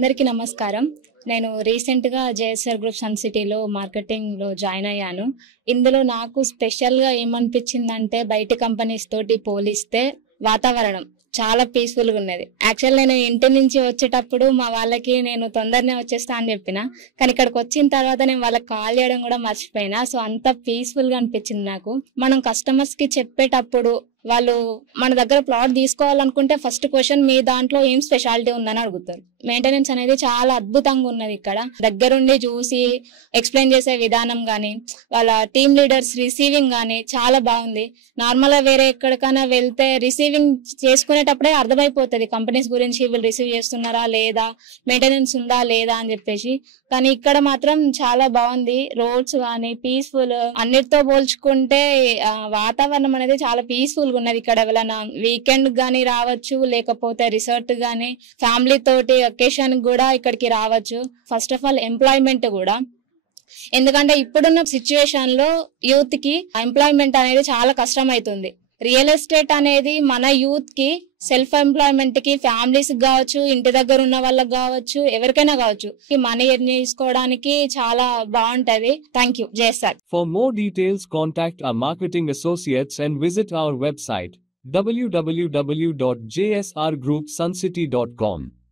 అందరికీ నమస్కారం. నేను రీసెంట్‌గా జేఎస్ఆర్ గ్రూప్ సన్ సిటీలో మార్కెటింగ్‌లో జాయిన్ అయ్యాను. ఇందులో నాకు స్పెషల్‌గా ఏమనిపించిందంటే బయట కంపెనీస్ తోటి పోలిస్తే వాతావరణం చాలా పీస్‌ఫుల్‌గా ఉన్నది. యాక్చువల్ నేను ఇంటి నుంచి వచ్చేటప్పుడు మా వాళ్ళకి నేను తొందరనే వచ్చేస్తా అని చెప్పిన. కానీ ఇక్కడికి వచ్చిన తర్వాత నేను వాళ్ళకి కాల్ చేయడం కూడా మర్చిపోయినా. సో అంత పీస్‌ఫుల్‌గా అనిపించింది నాకు. మనం కస్టమర్స్‌కి చెప్పేటప్పుడు వాళ్ళు మన దగ్గర ప్లాట్ తీసుకోవాలనుకుంటే ఫస్ట్ క్వశ్చన్ మీ దాంట్లో ఏం స్పెషాలిటీ ఉందని అడుగుతారు. మెయింటెనెన్స్ అనేది చాలా అద్భుతంగా ఉన్నది ఇక్కడ. దగ్గరుండి చూసి ఎక్స్ప్లెయిన్ చేసే విధానం గానీ, వాళ్ళ టీమ్ లీడర్స్ రిసీవింగ్ గానీ చాలా బాగుంది. నార్మల్ గా వేరే ఎక్కడికైనా వెళ్తే రిసీవింగ్ చేసుకునేటప్పుడే అర్థమైపోతుంది కంపెనీస్ గురించి, వీళ్ళు రిసీవ్ చేస్తున్నారా లేదా, మెయింటెనెన్స్ ఉందా లేదా అని చెప్పేసి. కానీ ఇక్కడ మాత్రం చాలా బాగుంది. రోడ్స్ గానీ పీస్ఫుల్, అన్నిటితో పోల్చుకుంటే వాతావరణం అనేది చాలా పీస్ఫుల్ ఉన్నది. ఇక్కడ ఎవరైనా వీకెండ్ గానీ రావచ్చు, లేకపోతే రిసార్ట్ గానీ ఫ్యామిలీ తోటి వెకేషన్ కూడా ఇక్కడికి రావచ్చు. ఫస్ట్ ఆఫ్ ఆల్ ఎంప్లాయ్మెంట్ కూడా, ఎందుకంటే ఇప్పుడున్న సిచ్యువేషన్ లో యూత్ కి ఎంప్లాయ్మెంట్ అనేది చాలా కష్టం అవుతుంది. రియల్ ఎస్టేట్ అనేది మన యూత్ కి సెల్ఫ్ ఎంప్లాయ్మెంట్ కి, ఫ్యామిలీస్ కావచ్చు, ఇంటి దగ్గర ఉన్న వాళ్ళకి కావచ్చు, ఎవరికైనా కావచ్చు, మనీ ఎర్న్ చేసుకోవడానికి చాలా బాగుంటది. Thank you JSR. For more details, contact our marketing associates and visit our website www.jsrgroupsuncity.com.